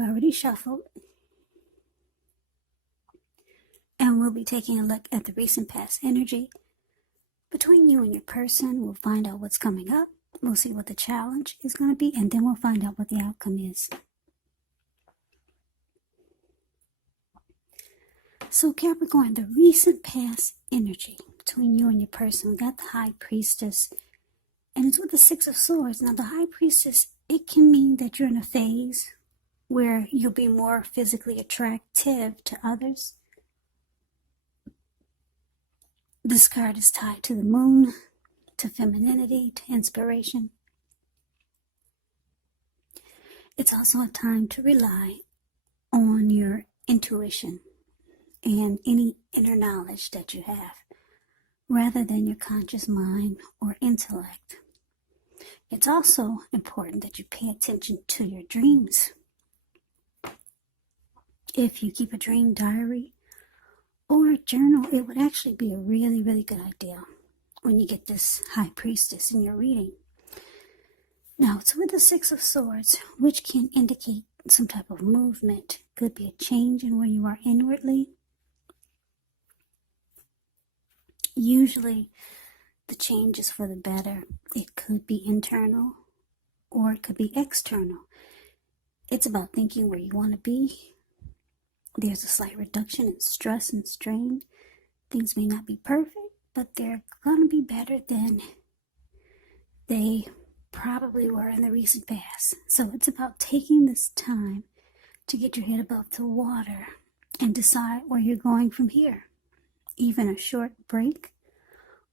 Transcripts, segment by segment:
I've already shuffled, and we'll be taking a look at the recent past energy between you and your person. We'll find out what's coming up. We'll see what the challenge is going to be, and then we'll find out what the outcome is. So Capricorn, the recent past energy between you and your person, we got the High Priestess, and it's with the Six of Swords. Now the High Priestess, it can mean that you're in a phase where you'll be more physically attractive to others. This card is tied to the moon, to femininity, to inspiration. It's also a time to rely on your intuition and any inner knowledge that you have, rather than your conscious mind or intellect. It's also important that you pay attention to your dreams. If you keep a dream diary or a journal, it would actually be a really, really good idea when you get this High Priestess in your reading. Now, it's with the Six of Swords, which can indicate some type of movement. Could be a change in where you are inwardly. Usually, the change is for the better. It could be internal or it could be external. It's about thinking where you want to be. There's a slight reduction in stress and strain. Things may not be perfect, but they're going to be better than they probably were in the recent past. So it's about taking this time to get your head above the water and decide where you're going from here. Even a short break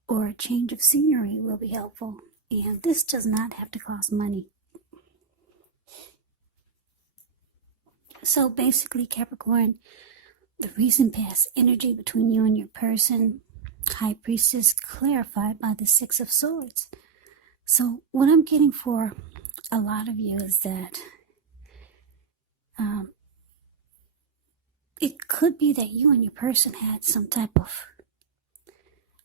or a change of scenery will be helpful. And this does not have to cost money. So basically, Capricorn, the recent past energy between you and your person, High Priestess, clarified by the Six of Swords. So what I'm getting for a lot of you is that it could be that you and your person had some type of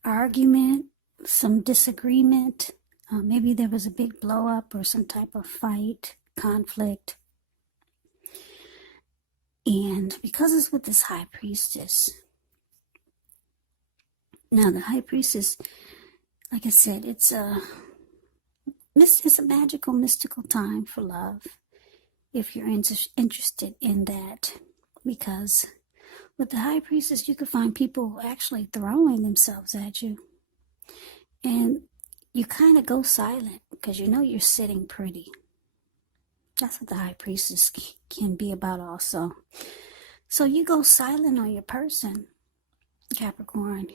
argument, some disagreement. Maybe there was a big blow up or some type of fight, conflict. And because it's with this High Priestess, now the High Priestess, like I said, it's a magical, mystical time for love, if you're interested in that. Because with the High Priestess, you can find people actually throwing themselves at you. And you kind of go silent because you know you're sitting pretty. That's what the High Priestess can be about also. So you go silent on your person, Capricorn.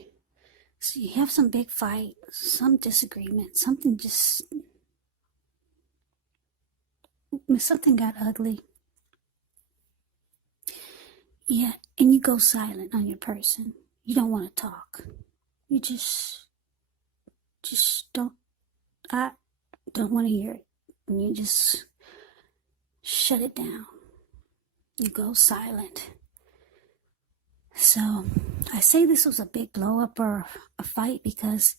So you have some big fight, some disagreement, something got ugly. Yeah, and you go silent on your person. You don't want to talk. You just I don't want to hear it. And you just shut it down. You go silent. So I say this was a big blow up or a fight because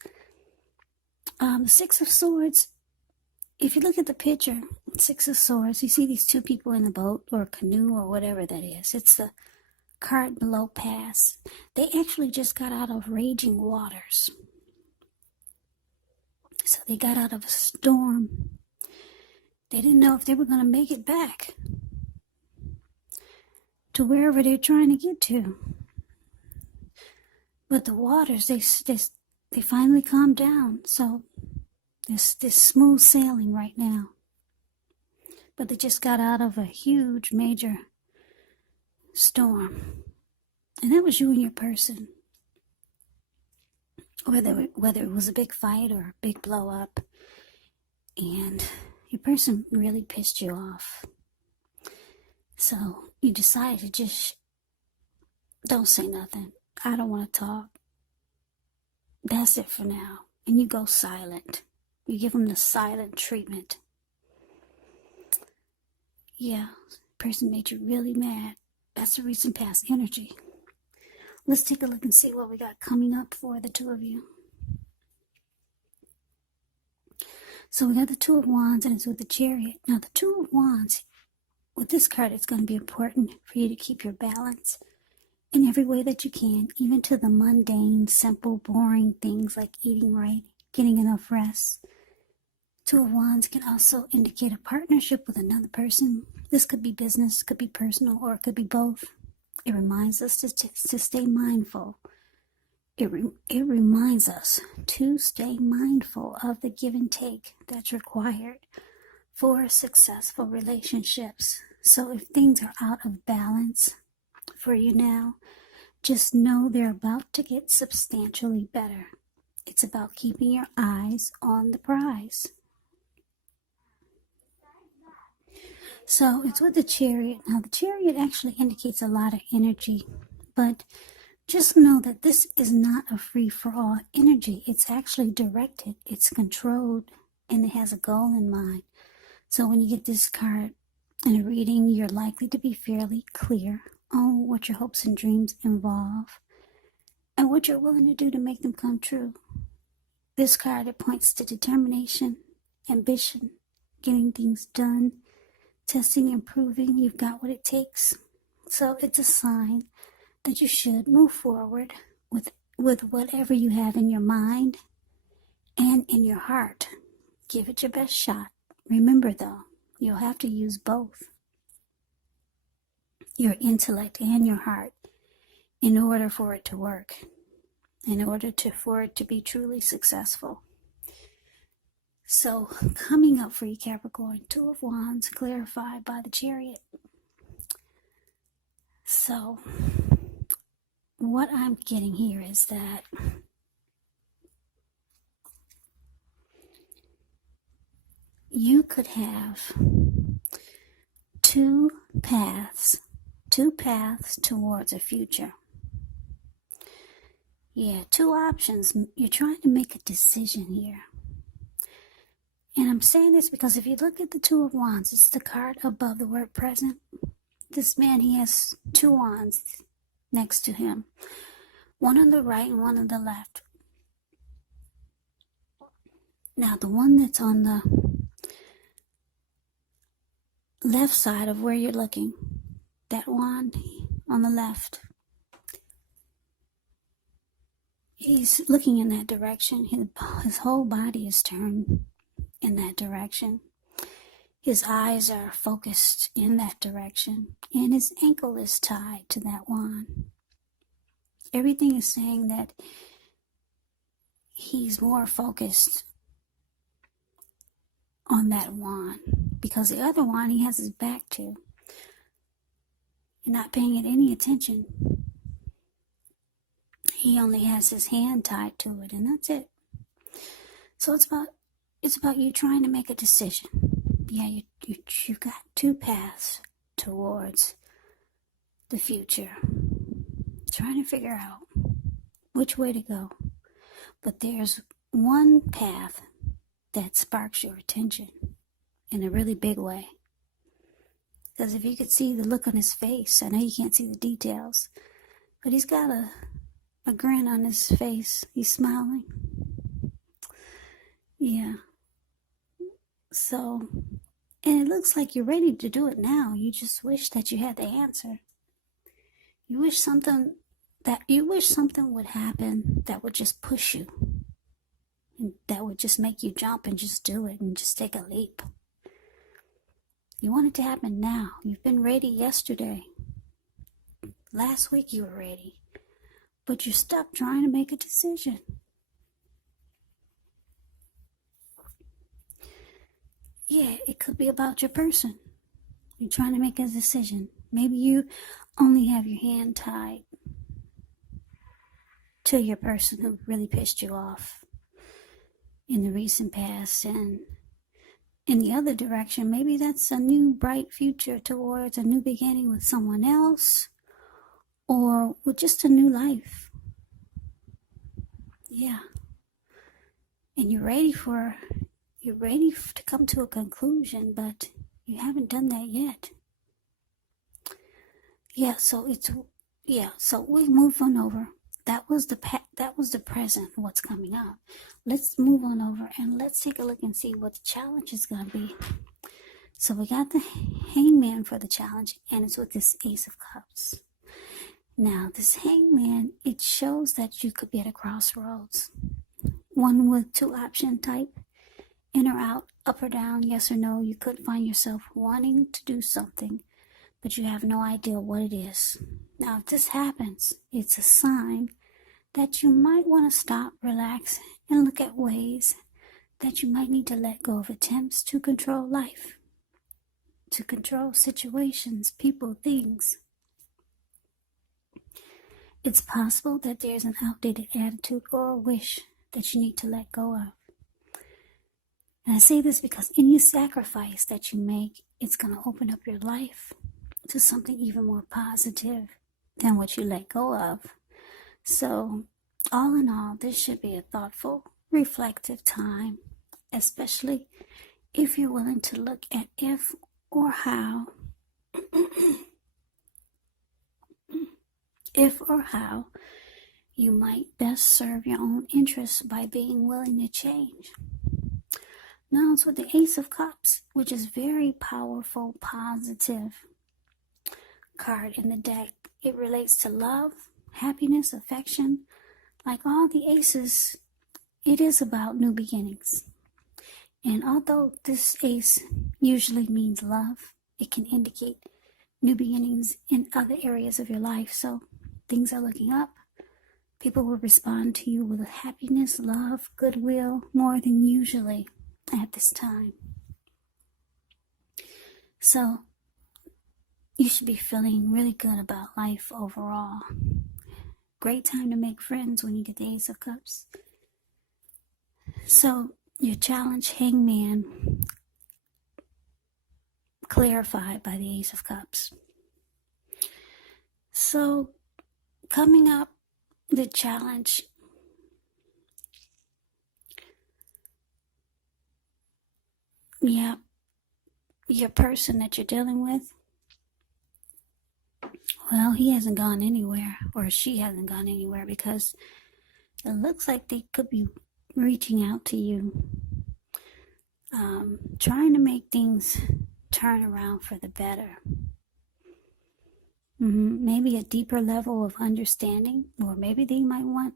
the Six of Swords, if you look at the picture, Six of Swords, you see these two people in a boat or a canoe or whatever that is. It's the card below pass. They actually just got out of raging waters. So they got out of a storm. They didn't know if they were going to make it back to wherever they're trying to get to. But the waters, they finally calmed down. So there's smooth sailing right now. But they just got out of a huge, major storm. And that was you and your person. Whether it was a big fight or a big blow up. And your person really pissed you off. So you decided to just don't say nothing. I don't want to talk. That's it for now. And you go silent. You give them the silent treatment. Yeah, person made you really mad. That's the recent past energy. Let's take a look and see what we got coming up for the two of you. So we got the Two of Wands and it's with the Chariot. Now the Two of Wands, with this card, it's going to be important for you to keep your balance in every way that you can, even to the mundane, simple, boring things like eating right, getting enough rest. Two of Wands can also indicate a partnership with another person. This could be business, could be personal, or it could be both. It reminds us to stay mindful. It reminds us to stay mindful of the give and take that's required for successful relationships. So if things are out of balance for you now, just know they're about to get substantially better. It's about keeping your eyes on the prize. So it's with the Chariot. Now the Chariot actually indicates a lot of energy, but just know that this is not a free-for-all energy. It's actually directed, it's controlled, and it has a goal in mind. So when you get this card in a reading, you're likely to be fairly clear on what your hopes and dreams involve and what you're willing to do to make them come true. This card, it points to determination, ambition, getting things done, testing and proving you've got what it takes. So it's a sign that you should move forward with whatever you have in your mind and in your heart. Give it your best shot. Remember though, you'll have to use both, your intellect and your heart, in order for it to work, in order for it to be truly successful. So coming up for you, Capricorn, Two of Wands clarified by the Chariot. So what I'm getting here is that you could have two paths towards a future. Yeah, two options. You're trying to make a decision here. And I'm saying this because if you look at the Two of Wands, it's the card above the word present. This man, he has two wands next to him, one on the right and one on the left. Now, the one that's on the left side of where you're looking, that wand on the left, he's looking in that direction. His whole body is turned in that direction. His eyes are focused in that direction, and his ankle is tied to that wand. Everything is saying that he's more focused on that wand, because the other wand he has his back to. You're not paying it any attention. He only has his hand tied to it, and that's it. So it's about you trying to make a decision. Yeah, you've got two paths towards the future. Trying to figure out which way to go. But there's one path that sparks your attention in a really big way. Because if you could see the look on his face, I know you can't see the details, but he's got a grin on his face. He's smiling. Yeah. So, and it looks like you're ready to do it now. You just wish that you had the answer. You wish something would happen that would just push you, and that would just make you jump and just do it and just take a leap. You want it to happen now. You've been ready yesterday. Last week you were ready, but you're stuck trying to make a decision. Yeah, it could be about your person. You're trying to make a decision. Maybe you only have your hand tied to your person who really pissed you off in the recent past, and in the other direction, maybe that's a new bright future towards a new beginning with someone else, or with just a new life. Yeah. And you're ready to come to a conclusion, but you haven't done that yet. Yeah, so we move on over. That was the present, what's coming up. Let's move on over and let's take a look and see what the challenge is going to be. So we got the hangman for the challenge, and it's with this ace of cups. Now, this hangman, it shows that you could be at a crossroads. One with two option type, in or out, up or down, yes or no. You could find yourself wanting to do something, but you have no idea what it is. Now, if this happens, it's a sign that you might want to stop, relax, and look at ways that you might need to let go of attempts to control life, to control situations, people, things. It's possible that there's an outdated attitude or a wish that you need to let go of. And I say this because any sacrifice that you make, it's going to open up your life to something even more positive than what you let go of. So, all in all, this should be a thoughtful, reflective time, especially if you're willing to look at if or how you might best serve your own interests by being willing to change. Now it's with the Ace of Cups, which is very powerful, positive card in the deck. It relates to love, happiness, affection. Like all the aces, it is about new beginnings. And although this ace usually means love, it can indicate new beginnings in other areas of your life. So things are looking up. People will respond to you with happiness, love, goodwill, more than usually at this time. So you should be feeling really good about life overall. Great time to make friends when you get the Ace of Cups. So your challenge, hangman, clarified by the Ace of Cups. So coming up, the challenge, your person that you're dealing with, well, he hasn't gone anywhere, or she hasn't gone anywhere, because it looks like they could be reaching out to you, trying to make things turn around for the better. Maybe a deeper level of understanding, or maybe they might want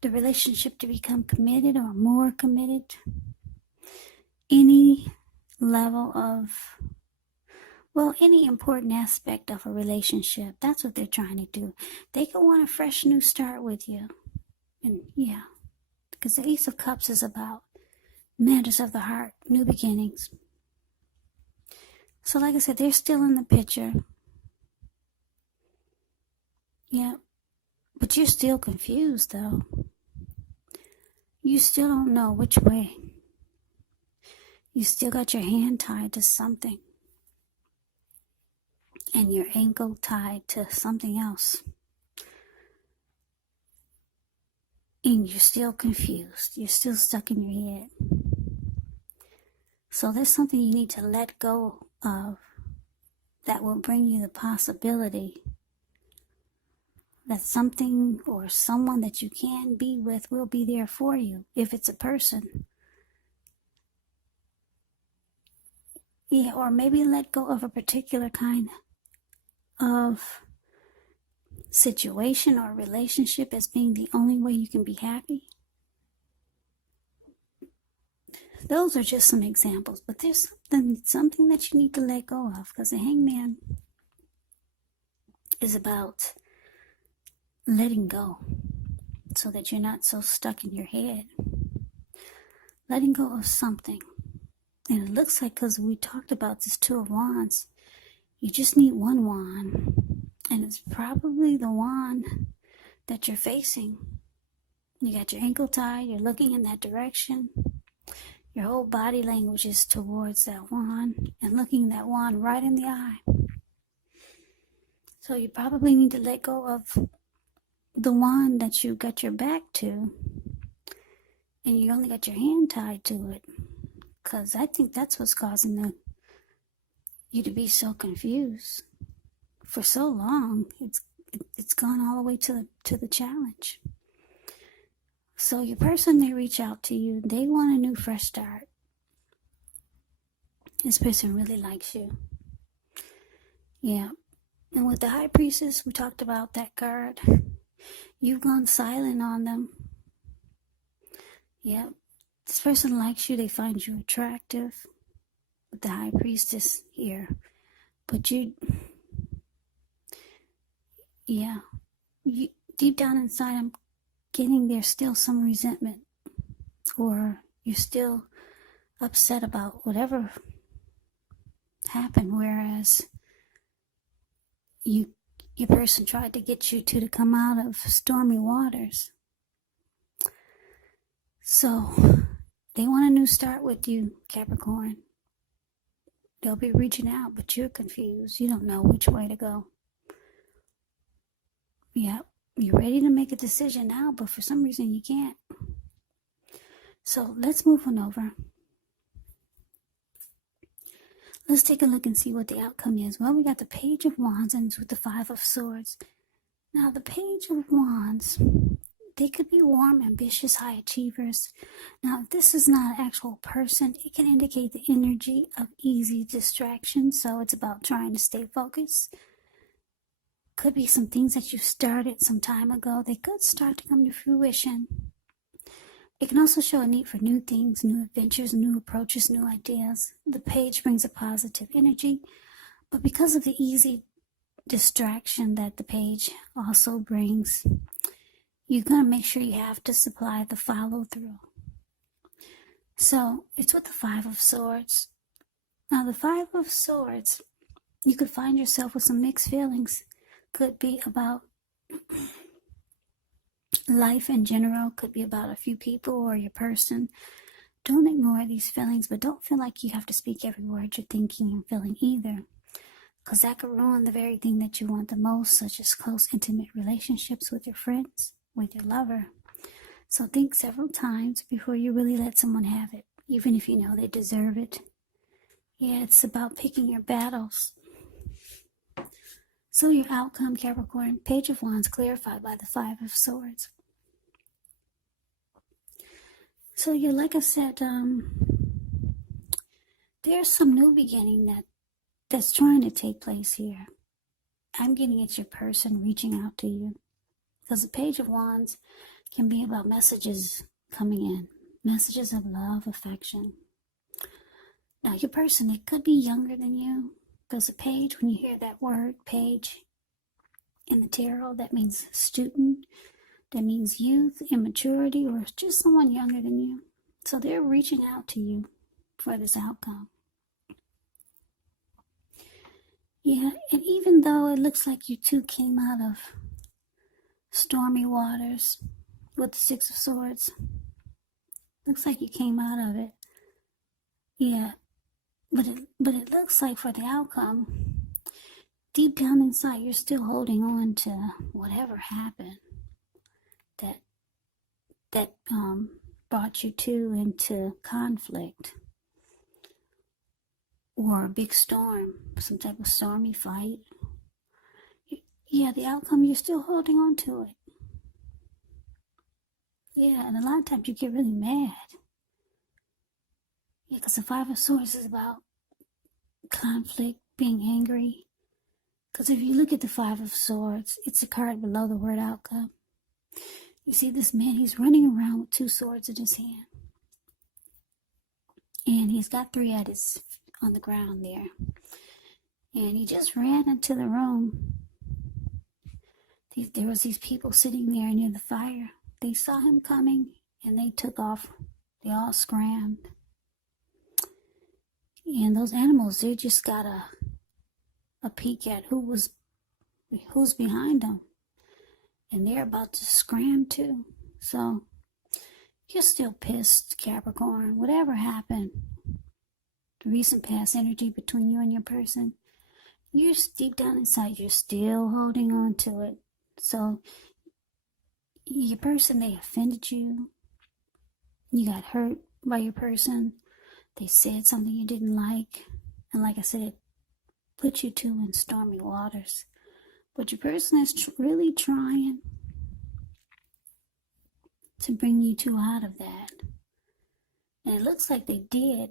the relationship to become committed or more committed. Any level of, any important aspect of a relationship, that's what they're trying to do. They could want a fresh new start with you. And because the Ace of Cups is about matters of the heart, new beginnings. So like I said, they're still in the picture. But you're still confused, though. You still don't know which way. You still got your hand tied to something, and your ankle tied to something else. And you're still confused. You're still stuck in your head. So there's something you need to let go of that will bring you the possibility that something or someone that you can be with will be there for you, if it's a person. Or maybe let go of a particular kind of situation or relationship as being the only way you can be happy. Those are just some examples, but there's something that you need to let go of, because the hangman is about letting go so that you're not so stuck in your head. Letting go of something. And it looks like, because we talked about this Two of Wands, you just need one wand. And it's probably the wand that you're facing. You got your ankle tied, you're looking in that direction. Your whole body language is towards that wand and looking that wand right in the eye. So you probably need to let go of the wand that you got your back to, and you only got your hand tied to it, because I think that's what's causing you to be so confused for so long. It's gone all the way to the challenge. So your person, they reach out to you, they want a new fresh start. This person really likes you. Yeah. And with the High Priestess, we talked about that card. You've gone silent on them. Yeah. This person likes you. They find you attractive. With the High Priestess here. But you, deep down inside, I'm getting there's still some resentment. Or you're still upset about whatever happened, whereas your person tried to get you to come out of stormy waters. So they want a new start with you, Capricorn. They'll be reaching out, but you're confused. You don't know which way to go. Yeah, you're ready to make a decision now, but for some reason you can't. So let's move on over. Let's take a look and see what the outcome is. Well, we got the Page of Wands and it's with the Five of Swords. Now, the Page of Wands, they could be warm, ambitious, high achievers. Now, if this is not an actual person, it can indicate the energy of easy distraction. So it's about trying to stay focused. Could be some things that you started some time ago. They could start to come to fruition. It can also show a need for new things, new adventures, new approaches, new ideas. The Page brings a positive energy, but because of the easy distraction that the Page also brings, you're going to make sure you have to supply the follow through. So it's with the Five of Swords. Now, the Five of Swords, you could find yourself with some mixed feelings. Could be about life in general, could be about a few people or your person. Don't ignore these feelings, but don't feel like you have to speak every word you're thinking and feeling either, because that could ruin the very thing that you want the most, such as close, intimate relationships with your friends, with your lover. So think several times before you really let someone have it, even if you know they deserve it. Yeah, it's about picking your battles. So your outcome, Capricorn, Page of Wands clarified by the Five of Swords. So yeah, like I said, there's some new beginning that's trying to take place here. I'm getting it's your person reaching out to you, because the Page of Wands can be about messages coming in, messages of love, affection. Now your person, it could be younger than you, because the Page, when you hear that word Page in the tarot, that means student, that means youth, immaturity, or just someone younger than you. So they're reaching out to you for this outcome. Yeah, and even though it looks like you two came out of stormy waters with the Six of Swords, looks like you came out of it. Yeah, but it looks like for the outcome, deep down inside, you're still holding on to whatever happened that brought you two into conflict or a big storm, some type of stormy fight. Yeah, the outcome, you're still holding on to it. Yeah, and a lot of times you get really mad. Yeah, because the Five of Swords is about conflict, being angry. Because if you look at the Five of Swords, it's a card below the word outcome. You see this man, he's running around with two swords in his hand. And he's got three at his on the ground there. And he just ran into the room. There was these people sitting there near the fire. They saw him coming and they took off. They all scrammed. And those animals, they just got a peek at who's behind them. And they're about to scram too. So you're still pissed, Capricorn. Whatever happened, the recent past energy between you and your person, you're deep down inside, you're still holding on to it. So your person, they offended you. You got hurt by your person. They said something you didn't like. And like I said, put you two in stormy waters. But your person is really trying to bring you two out of that. And it looks like they did.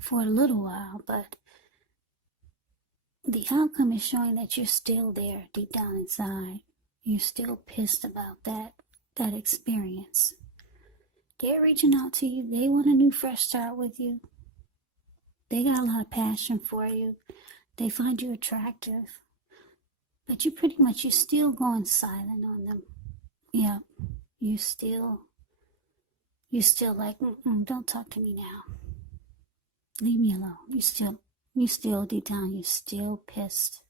for a little while, but the outcome is showing that you're still there deep down inside. You're still pissed about that experience. They're reaching out to you. They want a new fresh start with you. They got a lot of passion for you. They find you attractive. But you're still going silent on them. Yeah, you still like, don't talk to me now. Leave me alone. You still deep down, you're still pissed.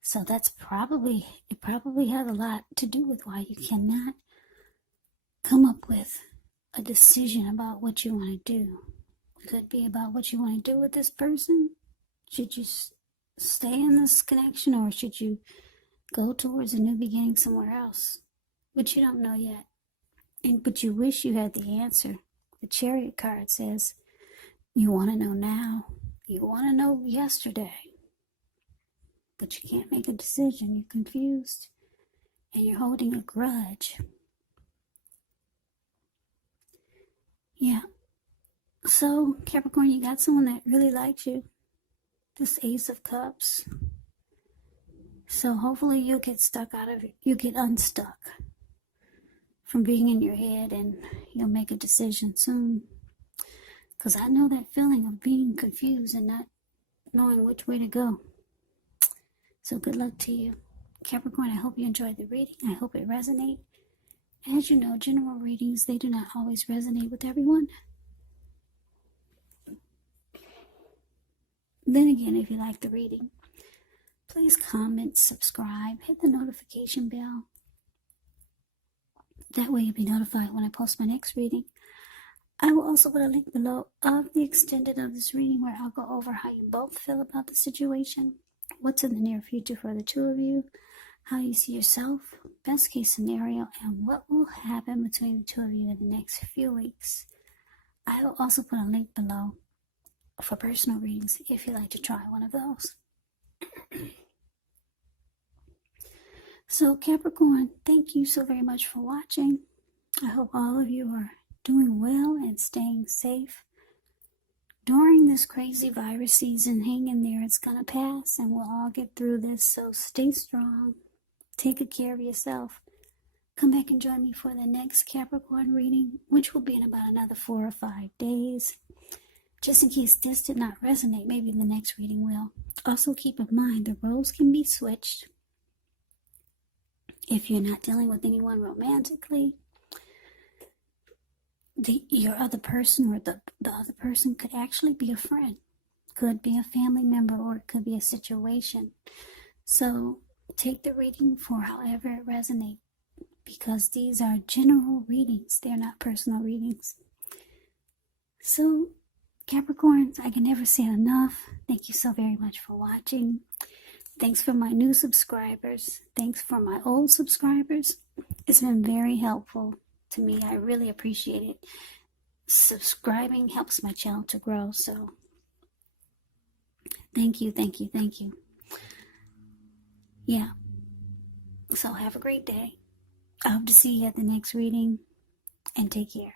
So it probably has a lot to do with why you cannot come up with a decision about what you want to do. It could be about what you want to do with this person. Should you stay in this connection, or should you go towards a new beginning somewhere else? But you don't know yet. But you wish you had the answer. The Chariot card says, you want to know now. You want to know yesterday. But you can't make a decision. You're confused. And you're holding a grudge. Yeah. So, Capricorn, you got someone that really likes you. This Ace of Cups. So hopefully you get unstuck from being in your head, and you'll make a decision soon. Because I know that feeling of being confused and not knowing which way to go. So good luck to you. Capricorn, I hope you enjoyed the reading. I hope it resonates. As you know, general readings, they do not always resonate with everyone. Then again, if you like the reading, please comment, subscribe, hit the notification bell. That way you'll be notified when I post my next reading. I will also put a link below of the extended of this reading, where I'll go over how you both feel about the situation, what's in the near future for the two of you, how you see yourself, best case scenario, and what will happen between the two of you in the next few weeks. I will also put a link below for personal readings if you'd like to try one of those. So Capricorn, thank you so very much for watching. I hope all of you are doing well and staying safe during this crazy virus season. Hang in there. It's gonna pass and we'll all get through this. So stay strong. Take good care of yourself. Come back and join me for the next Capricorn reading, which will be in about another 4 or 5 days. Just in case this did not resonate, maybe the next reading will. Also keep in mind, the roles can be switched. If you're not dealing with anyone romantically, your other person, or the other person could actually be a friend. Could be a family member, or it could be a situation. So take the reading for however it resonates, because these are general readings. They're not personal readings. So Capricorns, I can never say enough. Thank you so very much for watching. Thanks for my new subscribers. Thanks for my old subscribers. It's been very helpful to me. I really appreciate it. Subscribing helps my channel to grow. So thank you, thank you, thank you. Yeah. So have a great day. I hope to see you at the next reading, and take care.